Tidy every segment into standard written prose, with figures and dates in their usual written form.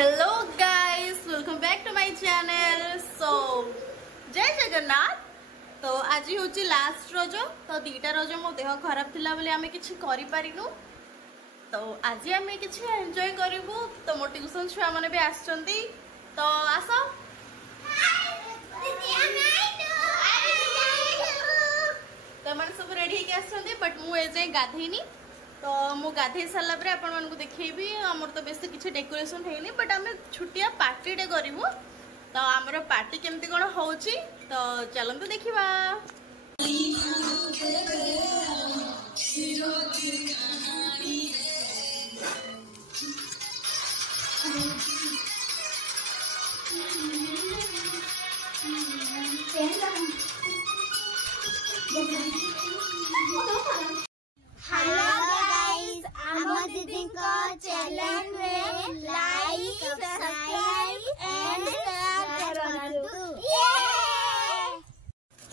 Hello guys, welcome back to my channel. So जय जगन्नाथ। तो आज हूँ लास्ट रज। तो दीटा रज मो देह खराब थिला बोले आमे किछि करि पारिनु। तो आज आमे किछि एन्जॉय करिवु। तो मो ट्यूशन छुआ माने भी आछंती। तो आसो तो मन सब रेडी होके आछंती। बट मु एजे गाधेनी। तो मु गाधे सारा पर आपण मानकु देखैबी। हमर तो बेसी किछि डेकोरेशन हेनी, बट आमे छुटिया पार्टी डे करिवु। तो हमर पार्टी केमती कोन होउची तो चलंतु देखिबा।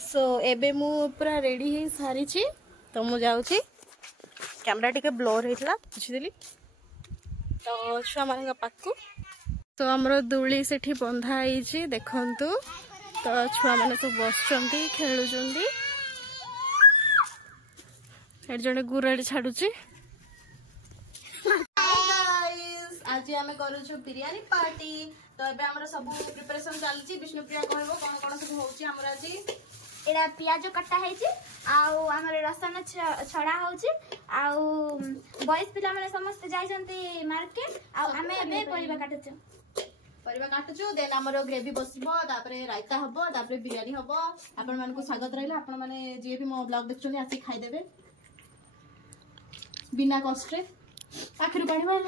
सो एबे मु पूरा रेडी हे सारी छी। तो मु जाउची कैमरा टिके ब्लोर हेतला बुझिदेली। तो छुआ मानका पाकू तो हमरो दुली सेठी बंधा आईची देखंतु। तो छुआ माने सब बसचंती खेलुचंती। एड जणे गुराडी छाडुची। आज आमे करूछु बिरयानी पार्टी। तो एबे हमर सब प्रिपरेशन चलची। विष्णुप्रिया कहबो कोन कोन सब होउची हमर आजी। एड़ा प्याज कटा है आउ हमर रसन छड़ा होउची आउ बॉयज पिला माने समस्त जाई जंती मार्केट आउ हमें एबे परिबा काटुछु। देन हमर ग्रेवी बसिबो, तापरे रायता हबो, तापरे बिरयानी हबो। आपण मानकु स्वागत रहला। आपण माने जे भी मो ब्लॉग देखछोनी आसी खाइ देबे बिना कष्ट रे। आखिर पानी बाहर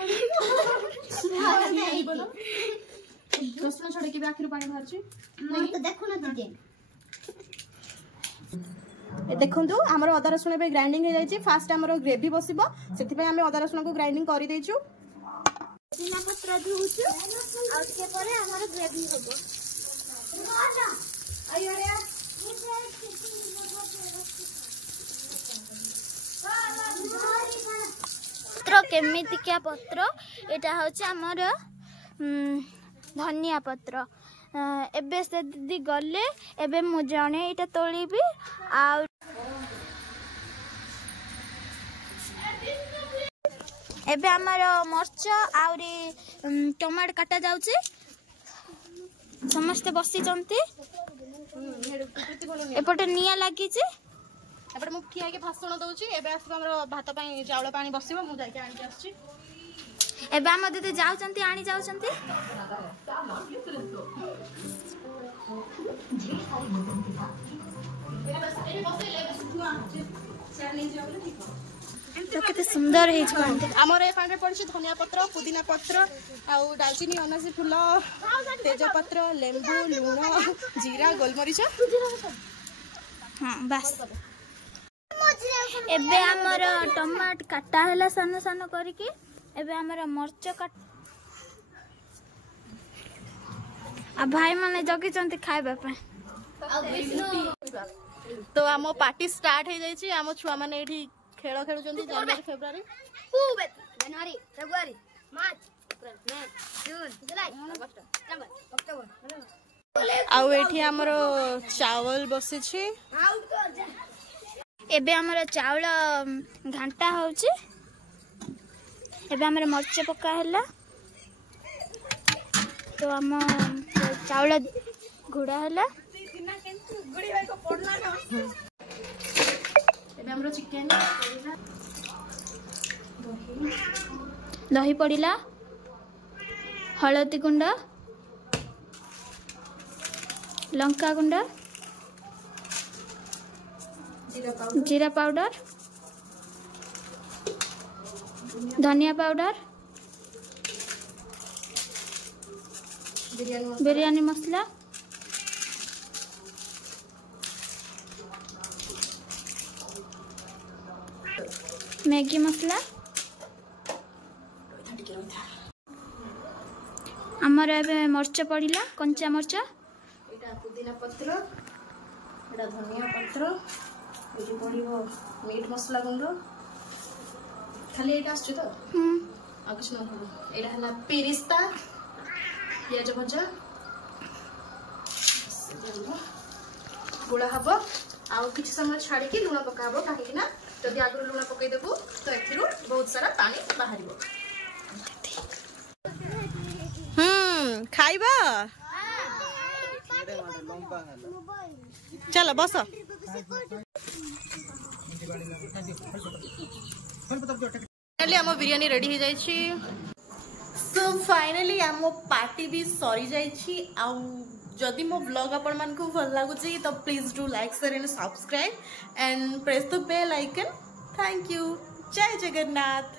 रसन छड़े के भी आखिर पानी बाहर छी। नहीं तो देखो ना दीदी देखंतु हमर अदा रसुण पे ग्राइंडिंग हे जायछि। फास्ट हमर ग्रेवी बसिबो, सेति पे हमें अदा रसुण को ग्राइंडिंग करि दैछु। पुदीना पत्र धुउछु आ के परे हमर ग्रेवी होबो। आयो रे पत्र केमिति क्या पत्र एटा होछि हमर धनिया पत्र। एबे से दीदी गले एबे मु जणे एटा तोलिबी आ एबे हमर मर्च आउरी टमाटर काटा जाउची। समस्त बसी चंती एपटे निया लागी छी। एपटे मु ठिया के भाषण दउची। एबे आसबो हमर भात पई चावल पानी बसिबो। मु जाय के आनी आछी। एबे हम दीदी जाउचंती आनी जाउचंती। तो केते सुंदर हे छ। हमर ए पांडे पड़छि धनिया पत्र, पुदीना पत्र आउ दालचीनी, अनासी फूल, तेज पत्र, लेंबू, लूण, जीरा, गोलमरीच। हां बस एबे हमर टमाटर काटा हला सान सान करिके। एबे हमर मर्च काट आ भाई माने जगी चंती खाइबा पे। तो हम पार्टी स्टार्ट हे जाय छी। हम छुआ माने एठी खेल खेलु चंती। जनवरी फेब्रुआरी जनवरी फेब्रुआरी मार्च मई जून जुलाई अगस्त सितंबर अक्टोबर आउ एठी हमरो चावल बसे छी। एबे हमर चावल घंटा होउची। एबे हमर मर्च पका हला। तो हम चावल घुड़ा हला। एबे हमरो चिकन दही पड़िला, हळदी गुंड, लंका गुंड, जीरा पाउडर, धनिया पाउडर, बिरयानी मसला, मैगी मसला। हमर एबे मर्च पड़िला, कंचा मर्च, एटा पुदीना पत्र, एटा धनिया पत्र, एटी पड़िबो मीट मसला गुंड। खाली एटा आछी तो आ कुछ न एटा हला पिरिस्ता पियाज भजा गोला हम आउ किसी समय छाड़ी लुण पका कहीं जदि आगु लुण पकईदेबू तो ए बहुत सारा पानी बाहर। खाइबा चलो बस फाइनली आम बिरियानी रेडी हो जाइए। सो फाइनली आम पार्टी भी सरी जाइए। जदि मो ब्लॉग आपण मानकु भल लागुच तो please do like share and subscribe and press the bell icon. Thank you. जय जगन्नाथ।